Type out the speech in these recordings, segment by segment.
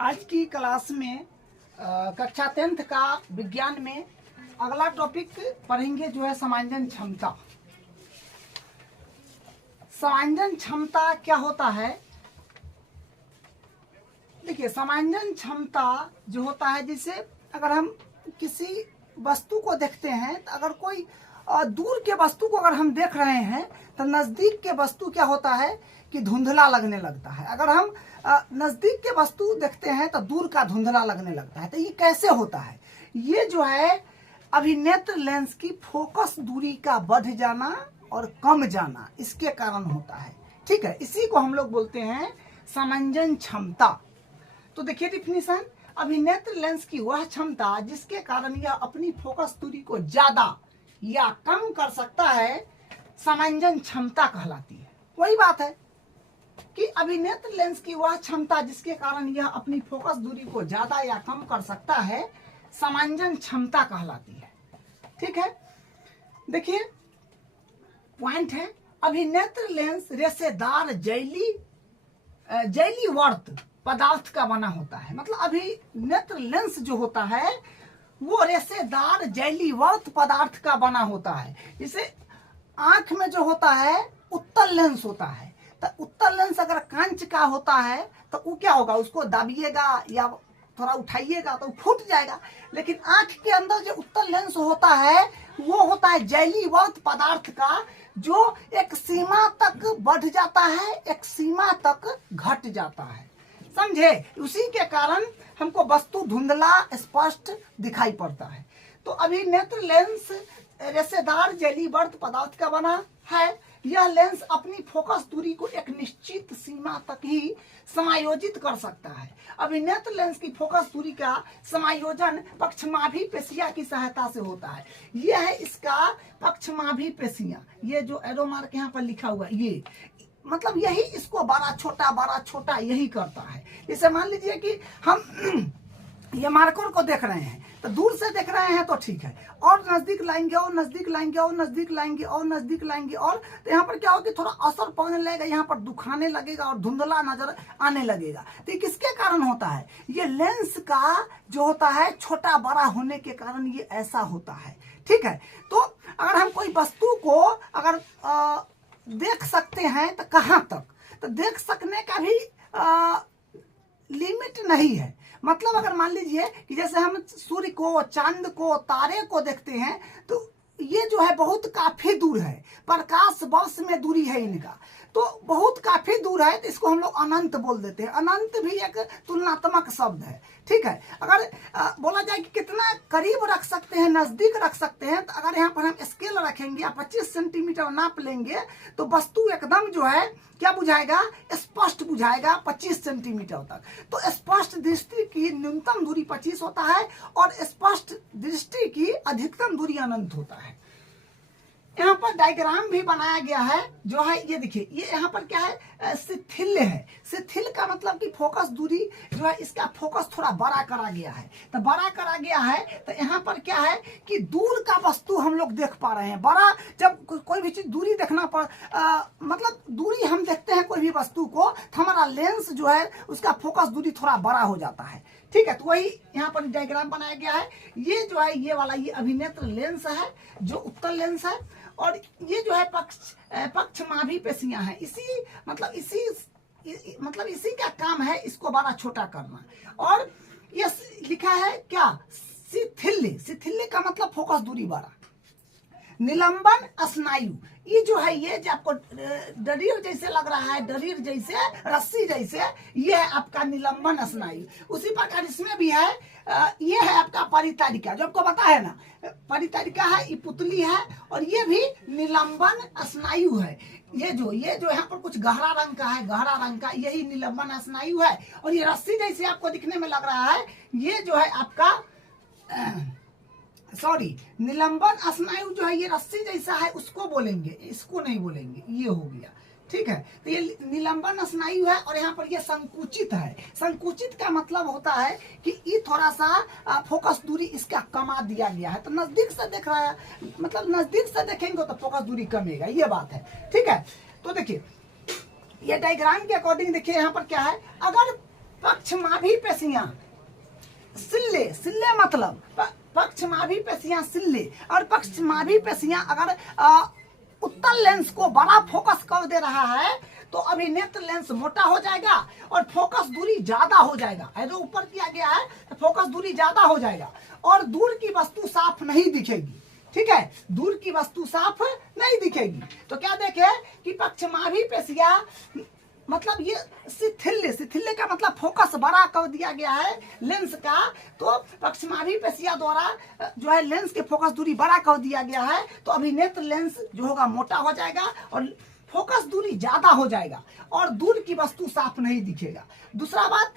आज की क्लास में कक्षा 10th का विज्ञान में अगला टॉपिक पढ़ेंगे जो है समांजन क्षमता। समांजन क्षमता क्या होता है? देखिए, समांजन क्षमता जो होता है, जैसे अगर हम किसी वस्तु को देखते हैं तो अगर कोई दूर के वस्तु को अगर हम देख रहे हैं तो नज़दीक के वस्तु क्या होता है कि धुंधला लगने लगता है। अगर हम नज़दीक के वस्तु देखते हैं तो दूर का धुंधला लगने लगता है। तो ये कैसे होता है? ये जो है अभिनेत्र लेंस की फोकस दूरी का बढ़ जाना और कम जाना, इसके कारण होता है। ठीक है, इसी को हम लोग बोलते हैं समांजन क्षमता। तो देखिए डिफिनीशन, अभिनेत्र लेंस की वह क्षमता जिसके कारण यह अपनी फोकस दूरी को ज्यादा या कम कर सकता है, समांजन क्षमता कहलाती है। वही बात है कि अभिनेत्र लेंस की वह क्षमता जिसके कारण यह अपनी फोकस दूरी को ज्यादा या कम कर सकता है, समांजन क्षमता कहलाती है। ठीक है, देखिए पॉइंट है, अभिनेत्र लेंस रेशेदार जैली वर्त पदार्थ का बना होता है। मतलब अभिनेत्र लेंस जो होता है वो रेशेदार जैली वर्त पदार्थ का बना होता है। जैसे आंख में जो होता है उत्तल लेंस होता है, तो उत्तल लेंस अगर कांच का होता है तो वो क्या होगा, उसको दाबिएगा या थोड़ा उठाइएगा तो फूट जाएगा। लेकिन आंख के अंदर जो उत्तल लेंस होता है वो होता है जैली वर्त पदार्थ का, जो एक सीमा तक बढ़ जाता है, एक सीमा तक घट जाता है। समझे? उसी के कारण हमको वस्तु धुंधला स्पष्ट दिखाई पड़ता है। तो अभिनेत्र लेंस रेशेदार जैलीवर्त पदार्थ का बना है। यह लेंस अपनी फोकस दूरी को एक निश्चित सीमा तक ही समायोजित कर सकता है। अभिनेत्र लेंस की फोकस दूरी का समायोजन पक्षमाभी पेशियां की सहायता से होता है। यह है इसका पक्षमाभी पेशियां, ये जो एरो मार्क यहाँ पर लिखा हुआ है, ये मतलब यही इसको बड़ा छोटा यही करता है। जैसे मान लीजिए कि हम ये मार्कर को देख रहे हैं तो दूर से देख रहे हैं तो ठीक है, और नजदीक लाएंगे और नजदीक लाएंगे और नजदीक लाएंगे और नजदीक लाएंगे और तो यहाँ पर क्या होगा कि थोड़ा असर पड़ने लगेगा, यहाँ पर दुखाने लगेगा और धुंधला नजर आने लगेगा। तो ये किसके कारण होता है? ये लेंस का जो होता है छोटा बड़ा होने के कारण ये ऐसा होता है। ठीक है, तो अगर हम कोई वस्तु को अगर देख सकते हैं तो कहाँ तक, तो देख सकने का भी लिमिट नहीं है। मतलब अगर मान लीजिए कि जैसे हम सूर्य को, चांद को, तारे को देखते हैं तो ये जो है बहुत काफी दूर है, प्रकाश वर्ष में दूरी है इनका, तो बहुत काफी दूर है, तो इसको हम लोग अनंत बोल देते हैं। अनंत भी एक तुलनात्मक शब्द है। ठीक है, अगर बोला जाए कि कितना करीब रख सकते हैं, नजदीक रख सकते हैं, तो अगर यहाँ पर हम स्केल रखेंगे या 25 सेंटीमीटर नाप लेंगे तो वस्तु एकदम जो है क्या बुझाएगा, स्पष्ट बुझाएगा 25 सेंटीमीटर तक। तो स्पष्ट दृष्टि की न्यूनतम दूरी 25 होता है और स्पष्ट दृष्टि की अधिकतम दूरी अनंत होता है। यहाँ पर डायग्राम भी बनाया गया है जो है, ये देखिए, ये यहाँ पर क्या है, शिथिल्य है। शिथिल का मतलब कि फोकस दूरी जो है इसका फोकस थोड़ा बड़ा करा गया है। तो बड़ा करा गया है तो यहाँ पर क्या है कि दूर का वस्तु हम लोग देख पा रहे हैं। बड़ा जब कोई भी चीज दूरी देखना मतलब दूरी हम देखते हैं कोई भी वस्तु को, तो हमारा लेंस जो है उसका फोकस दूरी थोड़ा बड़ा हो जाता है। ठीक है, तो वही यहाँ पर डायग्राम बनाया गया है। ये जो है ये वाला ये अभिनेत्र लेंस है जो उत्तल लेंस है, और ये जो है पक्षमाभी पेशियां हैं। इसी का काम है इसको बड़ा छोटा करना। और ये लिखा है क्या, शिथिल्य का मतलब फोकस दूरी बड़ा। निलंबन स्नायु, ये जो है ये जो आपको डरीर जैसे लग रहा है, डरीर जैसे, रस्सी जैसे, ये है आपका निलंबन स्नायु। उसी प्रकार इसमें भी है, ये है आपका परितारिका, जो आपको पता है ना, परितारिका है, ये पुतली है, और ये भी निलंबन स्नायु है। ये जो यहाँ पर कुछ गहरा रंग का है, गहरा रंग का, यही निलंबन स्नायु है। और ये रस्सी जैसे आपको दिखने में लग रहा है, ये जो है आपका निलंबन स्नायु जो है ये रस्सी जैसा है, उसको बोलेंगे, इसको नहीं बोलेंगे, ये हो गया। ठीक है, तो ये निलंबन स्नायु है और यहाँ पर ये संकुचित है। संकुचित का मतलब होता है कि ये थोड़ा सा फोकस दूरी इसका कमा दिया गया है। तो नजदीक से देख रहा है, मतलब नजदीक से देखेंगे तो फोकस दूरी कमेगा, ये बात है। ठीक है, तो देखिए ये डायग्राम के अकॉर्डिंग देखिए यहाँ पर क्या है, अगर पक्षमाभी पेशियां सिल्ले, सिल्ले मतलब पक्षमाभी पेशियां सिल्ले, और पक्षमाभी पेशियां अगर उत्तल लेंस को बड़ा फोकस कर दे रहा है तो अभी नेत्र लेंस मोटा हो जाएगा और फोकस दूरी ज्यादा हो जाएगा। जो ऊपर किया गया है तो फोकस दूरी ज्यादा हो जाएगा और दूर की वस्तु साफ नहीं दिखेगी। ठीक है, दूर की वस्तु साफ नहीं दिखेगी। तो क्या देखे कि पक्षमाभी पेशियां मतलब ये शिथिल्य, शिथिल्य का मतलब फोकस बड़ा कर दिया गया है लेंस का, तो पक्षमाभी पेशियां द्वारा जो है लेंस के फोकस दूरी बड़ा कर दिया गया है, तो अभी नेत्र लेंस जो होगा मोटा हो जाएगा और फोकस दूरी ज्यादा हो जाएगा और दूर की वस्तु साफ नहीं दिखेगा। दूसरा बात,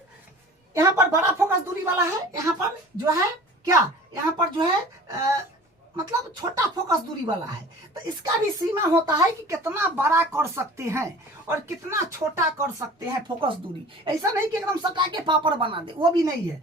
यहाँ पर बड़ा फोकस दूरी वाला है, यहाँ पर जो है क्या, यहाँ पर जो है मतलब छोटा फोकस दूरी वाला है। तो इसका भी सीमा होता है कि कितना बड़ा कर सकते हैं और कितना छोटा कर सकते हैं फोकस दूरी। ऐसा नहीं कि एकदम सटा के पापड़ बना दे, वो भी नहीं है,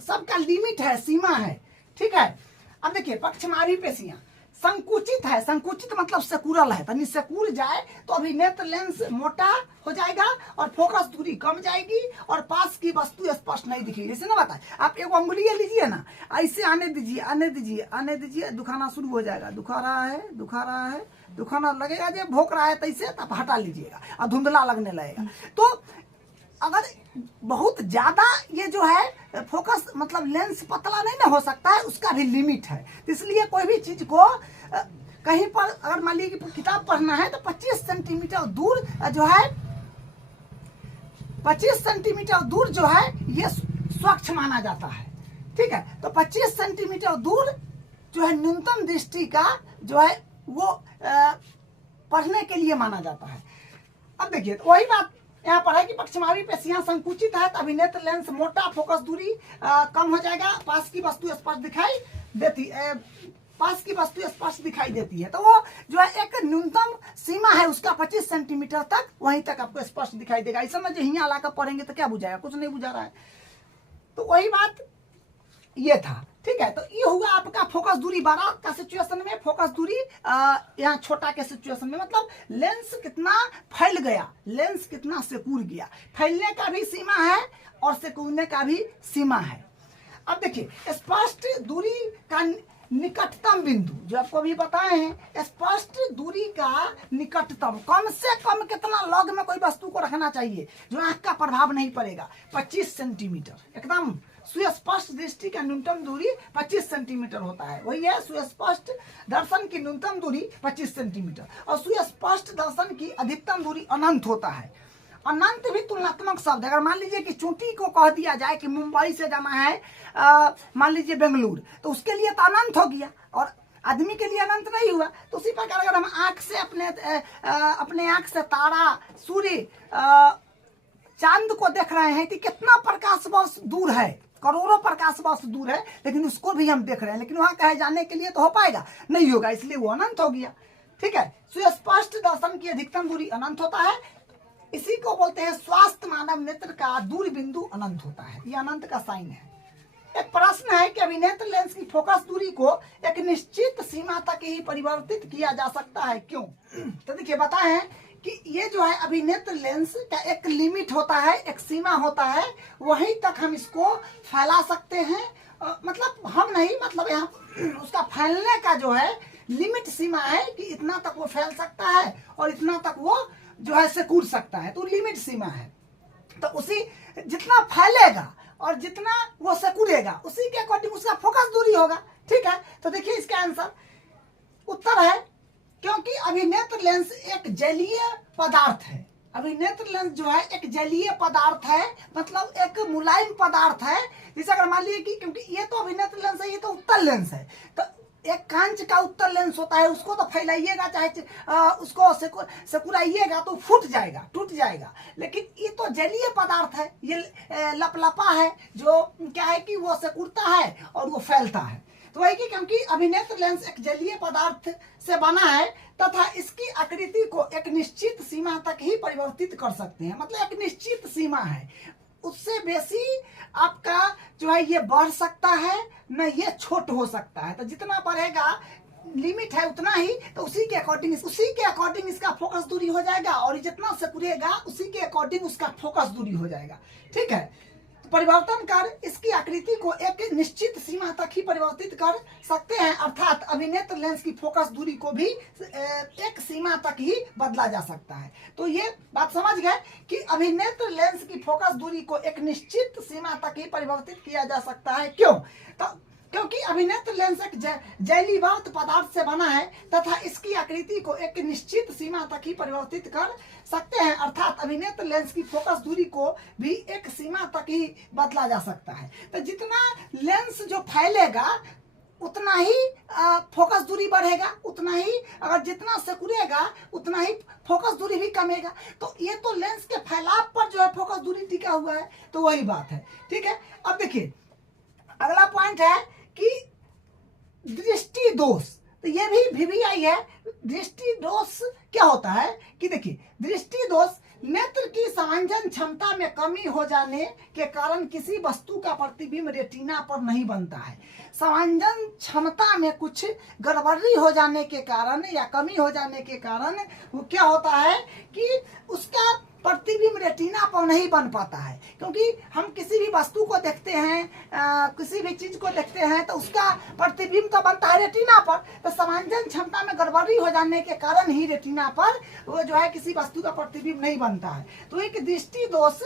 सबका लिमिट है, सीमा है। ठीक है, अब देखिए पक्षमाभी पेशियां संकुचित है, संकुचित मतलब सेकुरल है, तो सेकुर जाए तो अभी नेत्र लेंस मोटा हो जाएगा और फोकस दूरी कम जाएगी और पास की वस्तु स्पष्ट नहीं दिखेगी। जैसे ना बताए, आप एक उंगली लीजिए ना, ऐसे आने दीजिए, आने दीजिए, आने दीजिए, दुखाना शुरू हो जाएगा, दुखा रहा है, दुखा रहा है, दुखाना लगेगा, जब भोंक रहा है तैसे तब हटा लीजिएगा और धुंधला लगने लगेगा। तो अगर बहुत ज्यादा ये जो है फोकस मतलब लेंस पतला नहीं ना हो सकता है, उसका भी लिमिट है। इसलिए कोई भी चीज को कहीं पर अगर मान लीजिए कि किताब पढ़ना है तो 25 सेंटीमीटर दूर जो है, 25 सेंटीमीटर दूर जो है ये स्वच्छ माना जाता है। ठीक है, तो 25 सेंटीमीटर दूर जो है न्यूनतम दृष्टि का जो है वो पढ़ने के लिए माना जाता है। अब देखिए तो वही बात यहाँ पर है कि पक्षमाभी पेशियां संकुचित है तो अभी नेत्र लेंस मोटा, फोकस दूरी कम हो जाएगा, पास की वस्तु स्पष्ट दिखाई देती, पास की वस्तु स्पष्ट दिखाई देती है। तो वो जो है एक न्यूनतम सीमा है उसका 25 सेंटीमीटर तक, वहीं तक आपको स्पष्ट दिखाई देगा। इस समय जो हियाँ लाकर पढ़ेंगे तो क्या बुझाएगा, कुछ नहीं बुझा रहा है। तो वही बात ये था। ठीक है, तो ये हुआ आपका फोकस दूरी बड़ा का सिचुएशन में, फोकस दूरी यहाँ छोटा के सिचुएशन में, मतलब लेंस कितना फैल गया, लेंस कितना सिकुड़ गया। फैलने का भी सीमा है और सिकुड़ने का भी सीमा है। अब देखिए स्पष्ट दूरी का निकटतम बिंदु जो आपको अभी बताए हैं, स्पष्ट दूरी का निकटतम, कम से कम कितना लॉग में कोई वस्तु को रखना चाहिए जो आंख का प्रभाव नहीं पड़ेगा, 25 सेंटीमीटर। एकदम सुस्पष्ट दृष्टि का न्यूनतम दूरी 25 सेंटीमीटर होता है, वही है सुस्पष्ट दर्शन की न्यूनतम दूरी 25 सेंटीमीटर और सुस्पष्ट दर्शन की अधिकतम दूरी अनंत होता है। अनंत भी तुलनात्मक शब्द है। अगर मान लीजिए कि चोटी को कह दिया जाए कि मुंबई से जाना है मान लीजिए बेंगलुरु, तो उसके लिए तो अनंत हो गया और आदमी के लिए अनंत नहीं हुआ। तो उसी प्रकार अगर हम आंख से अपने आंख से तारा, सूर्य, चांद को देख रहे हैं कि कितना प्रकाश वर्ष दूर है, करोड़ों प्रकाश वर्ष दूर है, लेकिन उसको भी हम देख रहे हैं, लेकिन वहां कहे जाने के लिए तो हो पाएगा नहीं होगा, इसलिए वो अनंत हो गया। ठीक है, सुस्पष्ट दर्शन की अधिकतम दूरी अनंत होता है, इसी को बोलते हैं स्वास्थ्य मानव नेत्र का दूर बिंदु अनंत होता है, ये अनंत का साइन है। एक प्रश्न है कि अभी नेत्र लेंस की फोकस दूरी को एक निश्चित सीमा तक ही परिवर्तित किया जा सकता है, क्यों? तो देखिए बताए हैं कि ये जो है अभी नेत्र लेंस का एक लिमिट होता है, एक सीमा होता है, वहीं तक हम इसको फैला सकते हैं। मतलब हम नहीं, मतलब यहाँ उसका फैलने का जो है लिमिट सीमा है कि इतना तक वो फैल सकता है और इतना तक वो जो है सिकुड़ सकता है, तो लिमिट सीमा है। तो उसी जितना फैलेगा और जितना वो सिकुड़ेगा उसी के अकॉर्डिंग उसका फोकस दूरी होगा। ठीक है, तो देखिए इसका आंसर उत्तर है क्योंकि अभी नेत्र लेंस एक जलीय पदार्थ है। अभी नेत्र लेंस जो है एक जलीय पदार्थ है, मतलब एक मुलायम पदार्थ है। जैसे अगर मान लीजिए कि क्योंकि ये तो अभी नेत्र लेंस है, ये तो उत्तल लेंस है, तो एक कांच का उत्तल लेंस होता है, उसको तो फैलाइएगा चाहे उसको सिकुड़ाइएगा तो फूट जाएगा, टूट जाएगा। लेकिन ये तो जलीय पदार्थ है, ये लपलपा है जो क्या है कि वो सिकुड़ता है और वो फैलता है। तो वही कि क्योंकि अभी नेत्र लेंस एक जलीय पदार्थ से बना है तथा इसकी आकृति को एक निश्चित सीमा तक ही परिवर्तित कर सकते हैं, मतलब एक निश्चित सीमा है, उससे बेसी आपका जो है ये बढ़ सकता है न ये छोट हो सकता है। तो जितना बढ़ेगा लिमिट है उतना ही, तो उसी के अकॉर्डिंग इसका फोकस दूरी हो जाएगा और जितना सिकुड़ेगा उसी के अकॉर्डिंग उसका फोकस दूरी हो जाएगा। ठीक है, परिवर्तन कर इसकी आकृति को एक निश्चित सीमा तक ही परिवर्तित कर सकते हैं, अर्थात अभिनेत्र लेंस की फोकस दूरी को भी एक सीमा तक ही बदला जा सकता है। तो ये बात समझ गए कि अभिनेत्र लेंस की फोकस दूरी को एक निश्चित सीमा तक ही परिवर्तित किया जा सकता है। क्यों? तो क्योंकि अभिनेत्र लेंस एक जैलीवात पदार्थ से बना है तथा इसकी आकृति को एक निश्चित सीमा तक ही परिवर्तित कर सकते हैं, अर्थात अभिनेत्र लेंस की फोकस दूरी को भी एक सीमा तक ही बदला जा सकता है। तो जितना लेंस जो फैलेगा उतना ही फोकस दूरी बढ़ेगा, उतना ही अगर जितना सिकुड़ेगा उतना ही फोकस दूरी भी कमेगा। तो ये तो लेंस के फैलाव पर जो है फोकस दूरी टिका हुआ है, तो वही बात है। ठीक है, अब देखिए अगला पॉइंट है कि दृष्टि दोष। तो ये भी VVI है। दृष्टि दोष क्या होता है कि देखिए, दृष्टि दोष नेत्र की समंजन क्षमता में कमी हो जाने के कारण किसी वस्तु का प्रतिबिंब रेटिना पर नहीं बनता है। समंजन क्षमता में कुछ गड़बड़ी हो जाने के कारण या कमी हो जाने के कारण वो क्या होता है कि उसका प्रतिबिंब रेटिना पर नहीं बन पाता है। क्योंकि हम किसी भी वस्तु को देखते हैं, किसी भी चीज को देखते हैं तो उसका प्रतिबिंब तो बनता है रेटिना पर। तो समंजन क्षमता में गड़बड़ी हो जाने के कारण ही रेटिना पर वो जो है किसी वस्तु का प्रतिबिंब नहीं बनता है। तो एक दृष्टि दोष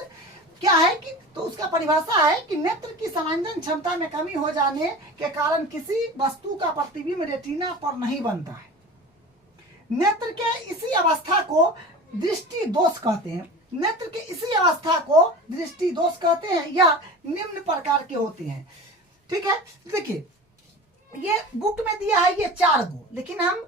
क्या है कि तो उसका परिभाषा है कि नेत्र की समंजन क्षमता में कमी हो जाने के कारण किसी वस्तु का प्रतिबिंब रेटिना पर नहीं बनता है। नेत्र के इसी अवस्था को दृष्टि दोष कहते हैं। नेत्र के इसी अवस्था को दृष्टि दोष कहते हैं या निम्न प्रकार के होते हैं। ठीक है, देखिए ये बुक में दिया है ये 4 गो, लेकिन हम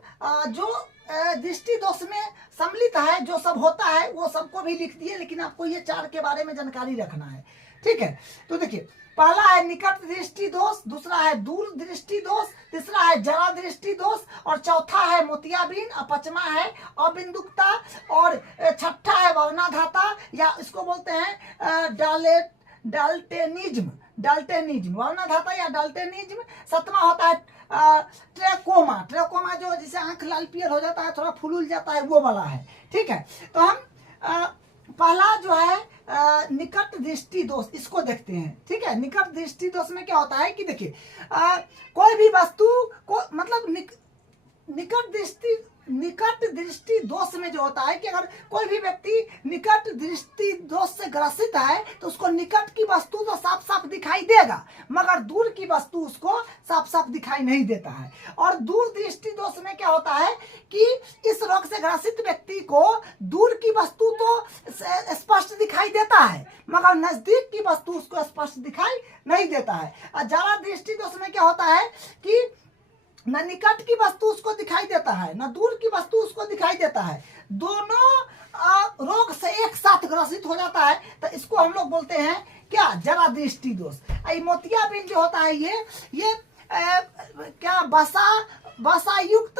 जो दृष्टि दोष में सम्मिलित है जो सब होता है वो सबको भी लिख दिए, लेकिन आपको ये 4 के बारे में जानकारी रखना है। ठीक है, तो देखिए पहला है निकट दृष्टि दोष, दूसरा है दूर दृष्टि दोष, तीसरा है जरा दृष्टि दोष, और चौथा है मोतियाबिंद, और पांचवा है अबिंदुकता, और छठा है भावनाधाता या इसको बोलते हैं डाल्टेनिज्म भावनाधाता या डाल्टेनिज्म। सातवां होता है ट्रेकोमा जो जिसे आंख लाल पीयर हो जाता है, थोड़ा फूल जाता है, वो वाला है। ठीक है, तो हम पहला जो है निकट दृष्टि दोष इसको देखते हैं। ठीक है, निकट दृष्टि दोष में क्या होता है कि देखिए कोई भी वस्तु को मतलब निकट दृष्टि दोष में जो होता है कि अगर कोई भी व्यक्ति निकट दृष्टि दोष से ग्रसित है तो उसको निकट की वस्तु तो साफ साफ दिखाई देगा, मगर दूर की वस्तु उसको साफ साफ दिखाई नहीं देता है। और दूर दृष्टि दोष में क्या होता है कि इस रोग से ग्रसित व्यक्ति को दूर की वस्तु तो स्पष्ट दिखाई देता है, मगर नजदीक की वस्तु उसको स्पष्ट दिखाई नहीं देता है। और जरा दृष्टि दोष में क्या होता है कि न निकट की वस्तु उसको दिखाई देता है, न दूर की वस्तु उसको दिखाई देता है, दोनों रोग से एक साथ ग्रसित हो जाता है। तो इसको हम लोग बोलते हैं क्या, जरा दृष्टि दोष। मोतियाबिंद जो होता है ये क्या बसा युक्त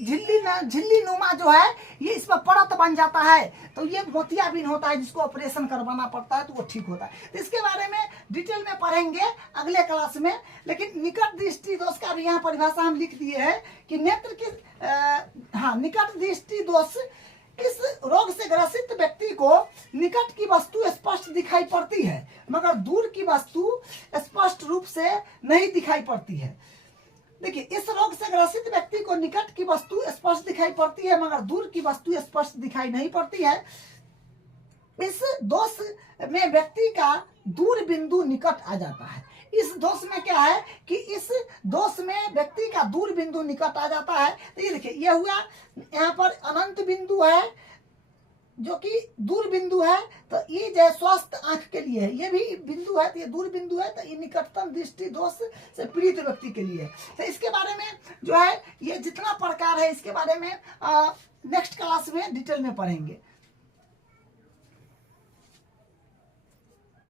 झिल्ली नुमा जो है ये इस पर परत बन जाता है, तो ये मोतियाबिंद होता है जिसको ऑपरेशन करवाना पड़ता है तो वो ठीक होता है। तो इसके बारे में डिटेल में पढ़ेंगे अगले क्लास में, लेकिन निकट दृष्टि दोष का भी यहाँ परिभाषा हम लिख दिए है कि नेत्र की निकट दृष्टि दोष इस रोग से ग्रसित व्यक्ति को निकट की वस्तु स्पष्ट दिखाई पड़ती है, मगर दूर की वस्तु स्पष्ट रूप से नहीं दिखाई पड़ती है। देखिए इस रोग से ग्रसित व्यक्ति को निकट की वस्तु स्पष्ट दिखाई पड़ती है, मगर दूर की वस्तु स्पष्ट दिखाई नहीं पड़ती है। इस दोष में व्यक्ति का दूर बिंदु निकट आ जाता है। इस दोष में क्या है कि इस दोष में व्यक्ति का दूर बिंदु निकट आ जाता है। तो ये देखिए ये हुआ, यहाँ पर अनंत बिंदु है जो कि दूर बिंदु है, तो ये जो स्वस्थ आंख के लिए है, ये भी बिंदु है, तो ये दूर बिंदु है, तो ये निकटतम दृष्टि दोष से पीड़ित व्यक्ति के लिए। तो इसके बारे में जो है ये जितना प्रकार है इसके बारे में नेक्स्ट क्लास में डिटेल में पढ़ेंगे।